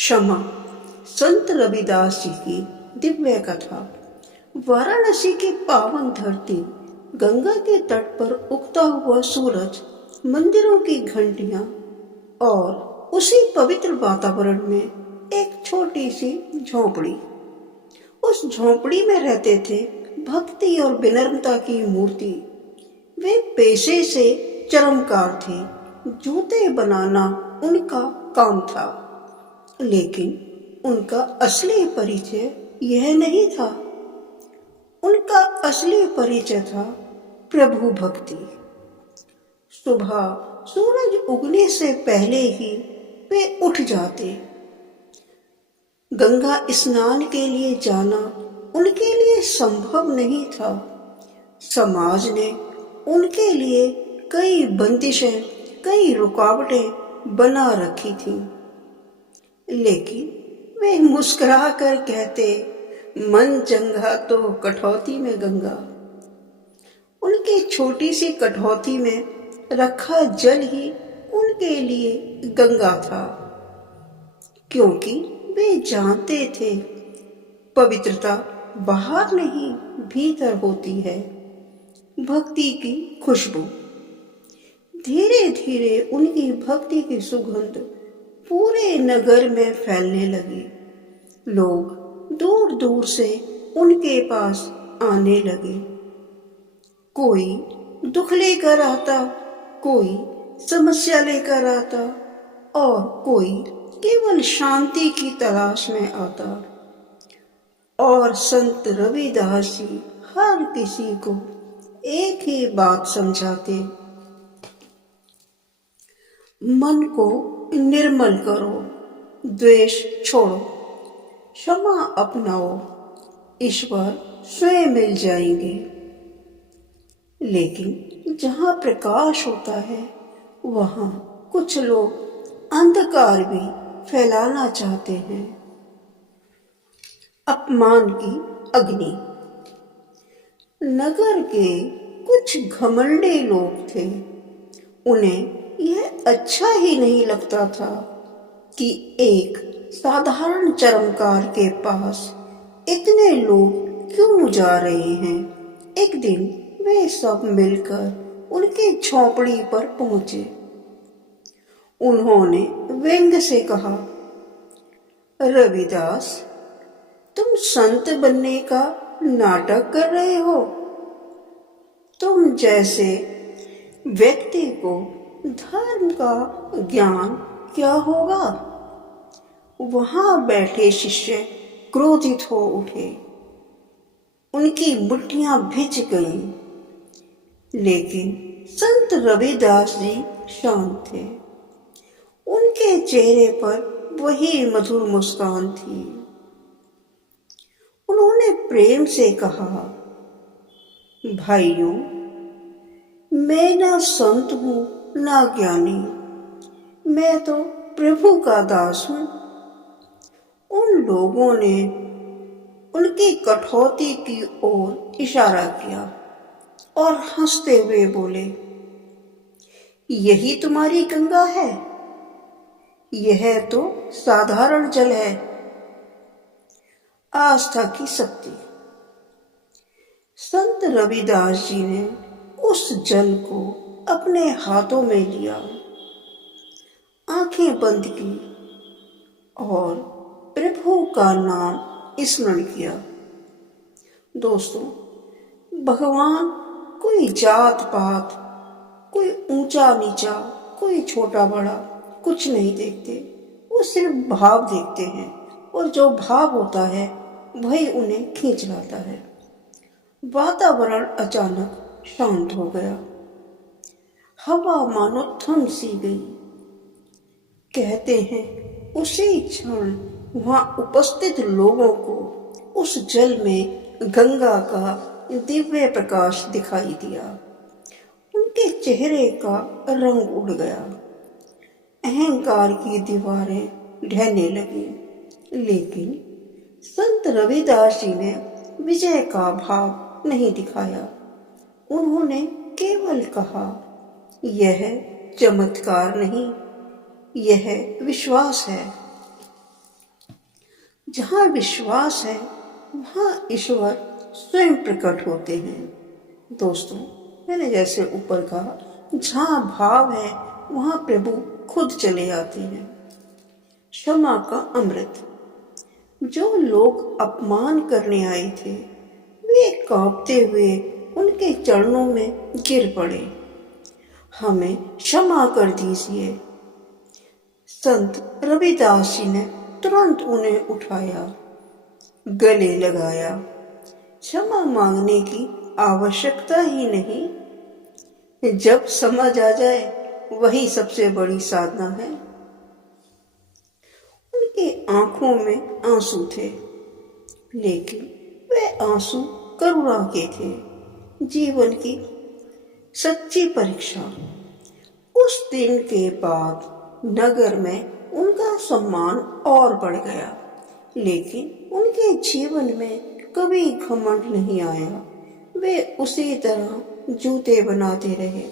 क्षमा। संत रविदास जी की दिव्य कथा। वाराणसी की पावन धरती, गंगा के तट पर उगता हुआ सूरज, मंदिरों की घंटियां और उसी पवित्र वातावरण में एक छोटी सी झोंपड़ी। उस झोंपड़ी में रहते थे भक्ति और विनम्रता की मूर्ति। वे पेशे से चरमकार थे। जूते बनाना उनका काम था, लेकिन उनका असली परिचय यह नहीं था। उनका असली परिचय था प्रभु भक्ति। सुबह सूरज उगने से पहले ही वे उठ जाते। गंगा स्नान के लिए जाना उनके लिए संभव नहीं था। समाज ने उनके लिए कई बंदिशें, कई रुकावटें बना रखी थी, लेकिन वे मुस्कुरा कर कहते, मन चंगा तो कठौती में गंगा। उनकी छोटी सी कठौती में रखा जल ही उनके लिए गंगा था, क्योंकि वे जानते थे पवित्रता बाहर नहीं भीतर होती है। भक्ति की खुशबू। धीरे धीरे उनकी भक्ति की सुगंध पूरे नगर में फैलने लगी। लोग दूर दूर से उनके पास आने लगे। कोई दुख लेकर आता, कोई समस्या लेकर आता और कोई केवल शांति की तलाश में आता। और संत रविदास जी हर किसी को एक ही बात समझाते, मन को निर्मल करो, द्वेष छोड़ो, क्षमा अपनाओ, ईश्वर स्वयं मिल जाएंगे। लेकिन जहाँ प्रकाश होता है, वहाँ कुछ लोग अंधकार भी फैलाना चाहते हैं। अपमान की अग्नि। नगर के कुछ घमंडी लोग थे। उन्हें यह अच्छा ही नहीं लगता था कि एक साधारण चरमकार के पास इतने लोग क्यों जा रहे हैं। एक दिन वे सब मिलकर उनकी झोंपड़ी पर पहुंचे। उन्होंने व्यंग से कहा, रविदास, तुम संत बनने का नाटक कर रहे हो। तुम जैसे व्यक्ति को धर्म का ज्ञान क्या होगा। वहां बैठे शिष्य क्रोधित हो उठे। उनकी मुट्ठियां भिज गईं, लेकिन संत रविदास जी शांत थे। उनके चेहरे पर वही मधुर मुस्कान थी। उन्होंने प्रेम से कहा, भाइयों, मैं ना संत हूं ना ज्ञानी, मैं तो प्रभु का दास हूं। उन लोगों ने उनकी कठौती की ओर इशारा किया और हंसते हुए बोले, यही तुम्हारी गंगा है? यह तो साधारण जल है। आस्था की शक्ति। संत रविदास जी ने उस जल को अपने हाथों में लिया, आंखें बंद की और प्रभु का नाम स्मरण किया। दोस्तों, भगवान कोई जात पात, कोई ऊंचा नीचा, कोई छोटा बड़ा कुछ नहीं देखते। वो सिर्फ भाव देखते हैं, और जो भाव होता है वही उन्हें खींच लाता है। वातावरण अचानक शांत हो गया। हवा मानो थम सी गई। कहते हैं उसी क्षण वहां उपस्थित लोगों को उस जल में गंगा का दिव्य प्रकाश दिखाई दिया। उनके चेहरे का रंग उड़ गया। अहंकार की दीवारें ढहने लगी, लेकिन संत रविदास जी ने विजय का भाव नहीं दिखाया। उन्होंने केवल कहा, यह चमत्कार नहीं, यह विश्वास है। जहाँ विश्वास है वहाँ ईश्वर स्वयं प्रकट होते हैं। दोस्तों, मैंने जैसे ऊपर कहा, जहाँ भाव है वहाँ प्रभु खुद चले आते हैं। क्षमा का अमृत। जो लोग अपमान करने आए थे वे कांपते हुए उनके चरणों में गिर पड़े। हमें क्षमा कर दीजिए। संत रविदास जी ने तुरंत उन्हें उठाया, गले लगाया। क्षमा मांगने की आवश्यकता ही नहीं, जब समझ आ जाए वही सबसे बड़ी साधना है। उनकी आंखों में आंसू थे, लेकिन वे आंसू करुणा के थे, जीवन की सच्ची परीक्षा। उस दिन के बाद नगर में उनका सम्मान और बढ़ गया, लेकिन उनके जीवन में कभी घमंड नहीं आया। वे उसी तरह जूते बनाते रहे,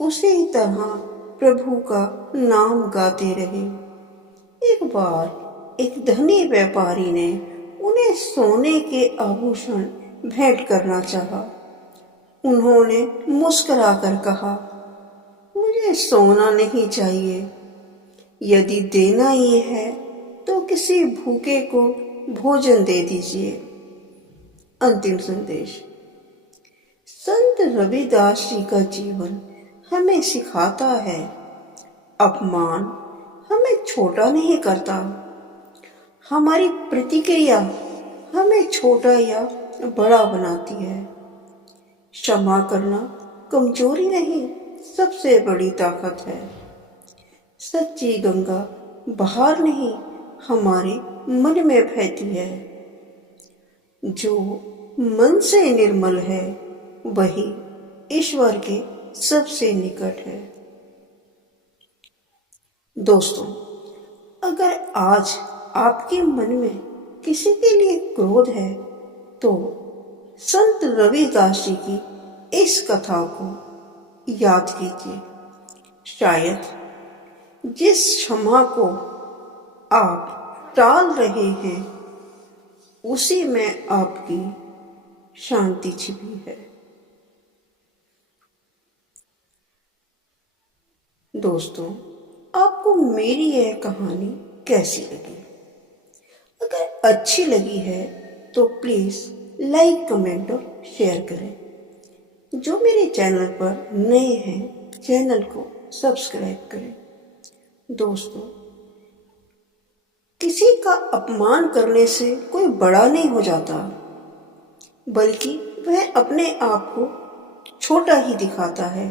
उसी तरह प्रभु का नाम गाते रहे। एक बार एक धनी व्यापारी ने उन्हें सोने के आभूषण भेंट करना चाहा। उन्होंने मुस्कुराकर कहा, मुझे सोना नहीं चाहिए, यदि देना ही है तो किसी भूखे को भोजन दे दीजिए। अंतिम संदेश। संत रविदास जी का जीवन हमें सिखाता है, अपमान हमें छोटा नहीं करता, हमारी प्रतिक्रिया हमें छोटा या बड़ा बनाती है। क्षमा करना कमजोरी नहीं, सबसे बड़ी ताकत है। सच्ची गंगा बाहर नहीं, हमारे मन में बहती है। जो मन से निर्मल है वही ईश्वर के सबसे निकट है। दोस्तों, अगर आज आपके मन में किसी के लिए क्रोध है तो संत रविदास जी की इस कथा को याद कीजिए। शायद जिस क्षमा को आप टाल रहे हैं उसी में आपकी शांति छिपी है। दोस्तों, आपको मेरी यह कहानी कैसी लगी? अगर अच्छी लगी है तो प्लीज़ लाइक, कमेंट और शेयर करें। जो मेरे चैनल पर नए हैं, चैनल को सब्सक्राइब करें। दोस्तों, किसी का अपमान करने से कोई बड़ा नहीं हो जाता, बल्कि वह अपने आप को छोटा ही दिखाता है।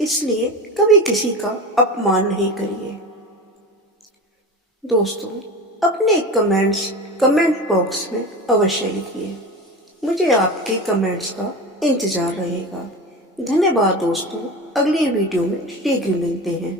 इसलिए कभी किसी का अपमान नहीं करिए। दोस्तों, अपने कमेंट्स कमेंट बॉक्स में अवश्य लिखिए। मुझे आपके कमेंट्स का इंतजार रहेगा। धन्यवाद दोस्तों। अगली वीडियो में शीघ्र मिलते हैं।